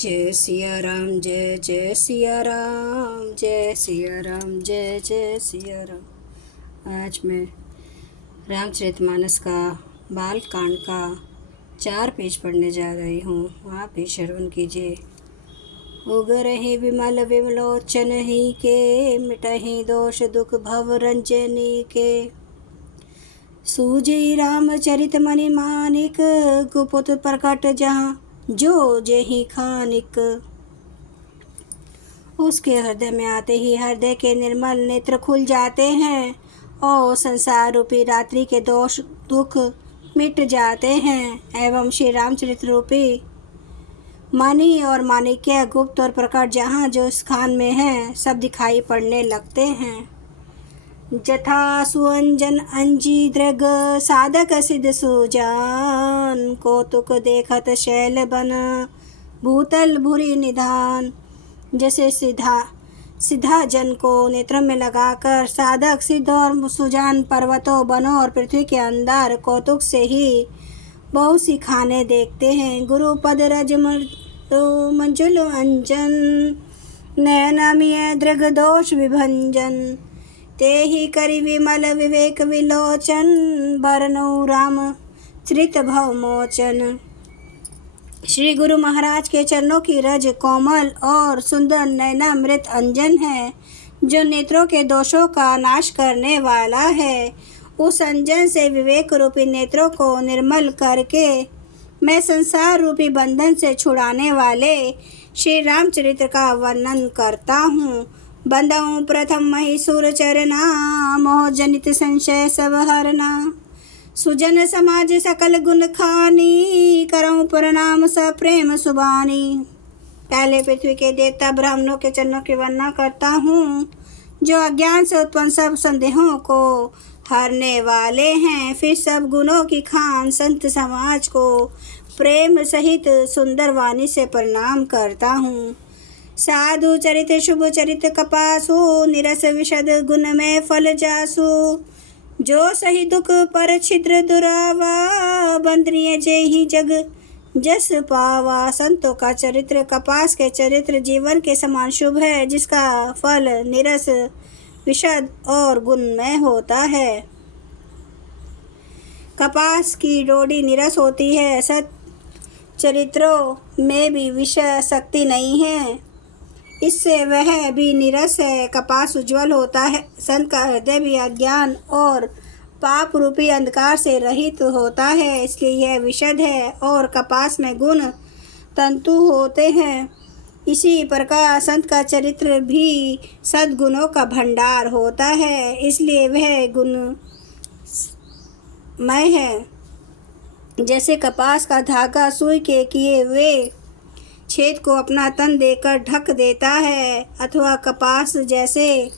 जय सिया राम, जय जय सिया राम, जय सिया राम, जय जय सिया राम। आज मैं रामचरितमानस का बाल कांड का 4 पेज पढ़ने जा रही हूँ। आप भी श्रवण कीजिए। उगरहि विमल विमलोचन ही के, मिटहि दोष दुख भव रंजनी के। सूझी रामचरित मणि मानिक, गुपुत प्रकट जहाँ जो जेहि खानिक। उसके हृदय में आते ही हृदय के निर्मल नेत्र खुल जाते हैं और संसार रूपी रात्रि के दोष दुख मिट जाते हैं एवं श्री रामचरित रूपी मणि और माणिक्य गुप्त और प्रकट जहाँ जो स्थान में है सब दिखाई पड़ने लगते हैं। जथा सुअंजन अंजी दृग, साधक सिद्ध सुजान। कौतुक देखत शैल बन, भूतल भूरि निधान। जैसे सीधा जन को नेत्र में लगाकर साधक सिद्ध और सुजान पर्वतों बनों और पृथ्वी के अंदर कौतुक से ही बहुत सी खाने देखते हैं। गुरु पद रज मंजुल अंजन, नयनामिय दृग दोष विभंजन। ते ही करि विमल विवेक विलोचन, बरनऊ राम चरित भव मोचन। श्री गुरु महाराज के चरणों की रज कोमल और सुंदर नयनामृत अंजन है, जो नेत्रों के दोषों का नाश करने वाला है। उस अंजन से विवेक रूपी नेत्रों को निर्मल करके मैं संसार रूपी बंधन से छुड़ाने वाले श्री रामचरित्र का वर्णन करता हूँ। बंदऊँ प्रथम महिषुर चरना, मोह जनित संशय सब हरना। सुजन समाज सकल गुण खानी, करऊँ प्रणाम स प्रेम सुबानी। पहले पृथ्वी के देवता ब्राह्मणों के चरणों की वंदना करता हूँ, जो अज्ञान से उत्पन्न सब संदेहों को हरने वाले हैं। फिर सब गुणों की खान संत समाज को प्रेम सहित सुंदर वाणी से प्रणाम करता हूँ। साधु चरित शुभ चरित कपासु, निरस विशद गुण में फल जासु। जो सही दुख पर छिद्र दुरावा, बंदरिये जे ही जग जस पावा। संतों का चरित्र कपास के चरित्र जीवन के समान शुभ है, जिसका फल निरस विशद और गुणमय होता है। कपास की डोरी निरस होती है, सत चरित्रों में भी विषय शक्ति नहीं है, इससे वह भी निरस है। कपास उज्जवल होता है, संत का हृदय भी अज्ञान और पाप रूपी अंधकार से रहित होता है, इसलिए यह विशद है। और कपास में गुण तंतु होते हैं, इसी प्रकार संत का चरित्र भी सद्गुणों का भंडार होता है, इसलिए वह गुणमय है। जैसे कपास का धागा सुई के किए हुए छेद को अपना तन देकर ढक देता है, अथवा कपास जैसे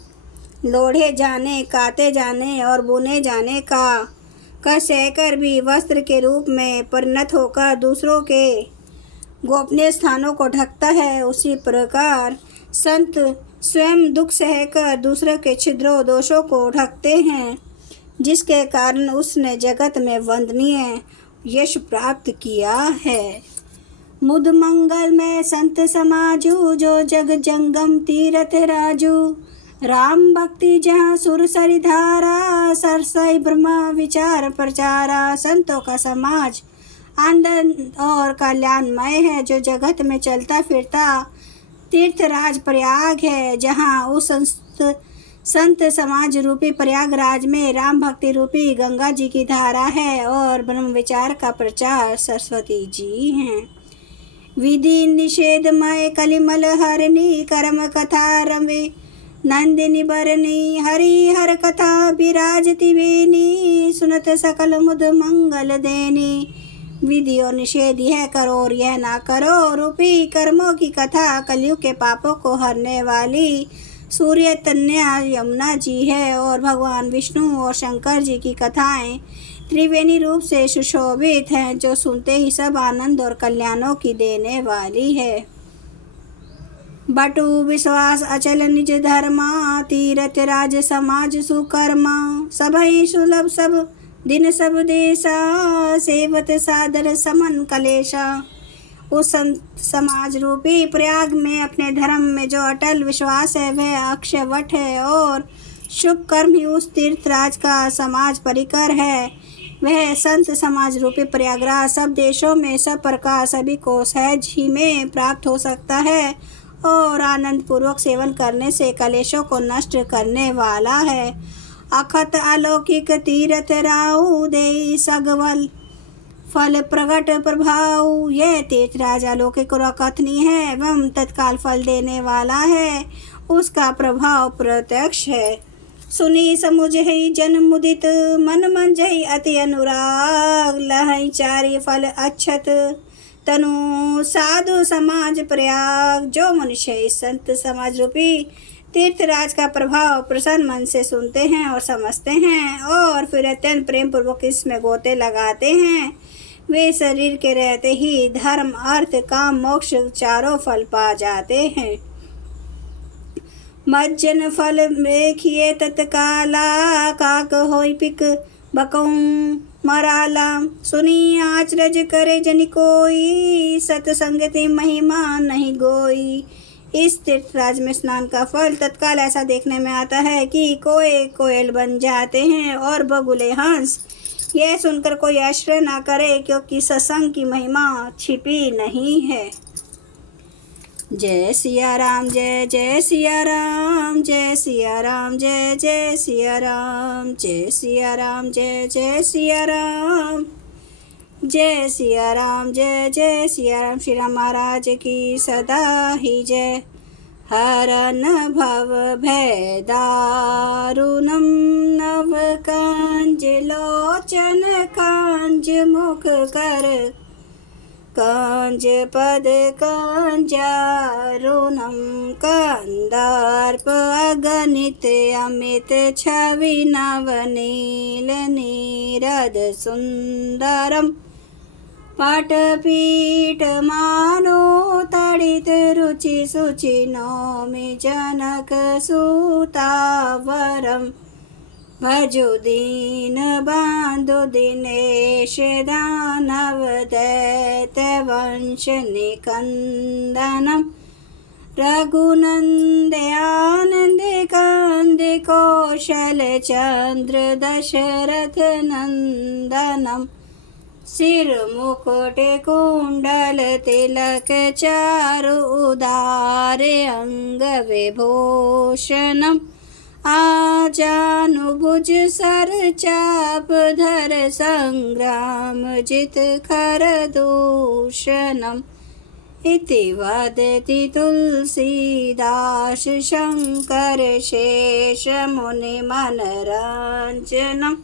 लोढ़े जाने, काते जाने और बुने जाने का सहकर भी वस्त्र के रूप में परिणत होकर दूसरों के गोपनीय स्थानों को ढकता है, उसी प्रकार संत स्वयं दुख सहकर दूसरों के छिद्रों दोषों को ढकते हैं, जिसके कारण उसने जगत में वंदनीय यश प्राप्त किया है। मुद मंगल में संत समाजू, जो जग जंगम तीरथ राजू। राम भक्ति जहाँ सुर सरिधारा, सरसई ब्रह्म विचार प्रचारा। संतों का समाज आनंद और कल्याणमय है, जो जगत में चलता फिरता तीर्थराज प्रयाग है, जहाँ उस संत समाज रूपी प्रयागराज में राम भक्ति रूपी गंगा जी की धारा है और ब्रह्म विचार का प्रचार सरस्वती जी हैं। विधि निषेधमय कलिमल हरणी, कर्म कथा रमे नंदिनी बरनी। हरि हर कथा विराजती वेनी, सुनत सकल मुद मंगल देनी। विधि और निषेध यह करो और यह ना करो रूपी कर्मों की कथा कलयुग के पापों को हरने वाली सूर्य तन्या यमुना जी है, और भगवान विष्णु और शंकर जी की कथाएं त्रिवेणी रूप से सुशोभित हैं, जो सुनते ही सब आनंद और कल्याणों की देने वाली है। बटु विश्वास अचल निज धर्मा, तीरथ राज समाज सुकर्मा। सबहि सुलभ सब दिन सब देशा, सेवत सादर समन कलेशा। उस संत समाज रूपी प्रयाग में अपने धर्म में जो अटल विश्वास है वह अक्षयवट है, और शुभ कर्म ही उस तीर्थराज का समाज परिकर है। वह संत समाज रूपी प्रयागराज सब देशों में सब प्रकार सभी को सहज ही में प्राप्त हो सकता है, और आनंद पूर्वक सेवन करने से कलेशों को नष्ट करने वाला है। अखत अलौकिक तीर्थ राउ दे सगवल फल प्रगट प्रभाव। यह तीर्थराज अलौकिक और अकथनीय है एवं तत्काल फल देने वाला है, उसका प्रभाव प्रत्यक्ष है। सुनी समुझहि जन मुदित मन मंजहि अति अनुराग, लहै चारि फल अच्छत तनु साधु समाज प्रयाग। जो मनुष्य इस संत समाज रूपी तीर्थराज का प्रभाव प्रसन्न मन से सुनते हैं और समझते हैं और फिर अत्यंत प्रेम पूर्वक इसमें गोते लगाते हैं, वे शरीर के रहते ही धर्म अर्थ काम मोक्ष चारों फल पा जाते हैं। मज्जन फल रेखिए तत्काला, काक होई पिक बकऊं मराला। सुनी आचरज करे जन कोई, सतसंगति महिमा नहीं गोई। इस तीर्थराज में स्नान का फल तत्काल ऐसा देखने में आता है कि कोयल बन जाते हैं और बगुले हंस। यह सुनकर कोई आश्रय ना करे, क्योंकि सत्संग की महिमा छिपी नहीं है। जय सिया राम, जय जय सिया राम, जय सिया राम, जय जय सिया राम, जय सिया राम, जय जय सिया राम, जय सिया राम, जय जय सिया राम। श्री राम महाराज की सदा ही जय। हरन भव भय दारुणम, नव कांज लोचन कांज मुख कर, कांज पद कांजारुणम, कंदार्प अगणित अमित छवि नवनील नीरद सुंदरम, पटपीठ मानो तड़ित रुचि सुचि नौमि जनक सुतावरम, भजो दीन बांधो दिनेश दानव दैत्य वंश निकंदनम, रघुनंद आनंद कंद कौशल चंद्र दशरथ नंदनम, सिर मुकुट कुंडल तिलक चारु उदार अंग विभूषणम, आजानुभुज सर चाप धर संग्राम जित खर दूषणम। इति वदति तुलसीदास शंकर शेष मुनि मनरंजनम,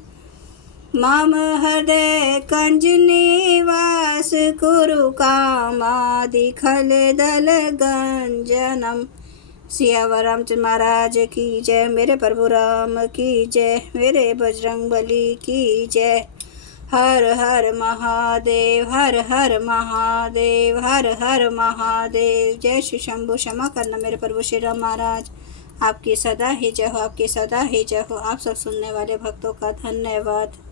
मम हृदय कंज निवास कुरु कामादि खल दल गंजनम। सियावर रामचंद्र महाराज की जय, मेरे प्रभु राम की जय, मेरे बजरंग बली की जय। हर हर महादेव, हर हर महादेव, हर हर महादेव। जय श्री शंभु। क्षमा करना मेरे प्रभु श्री राम महाराज, आपकी सदा ही जय हो, आपकी सदा ही जय हो। आप सब सुनने वाले भक्तों का धन्यवाद।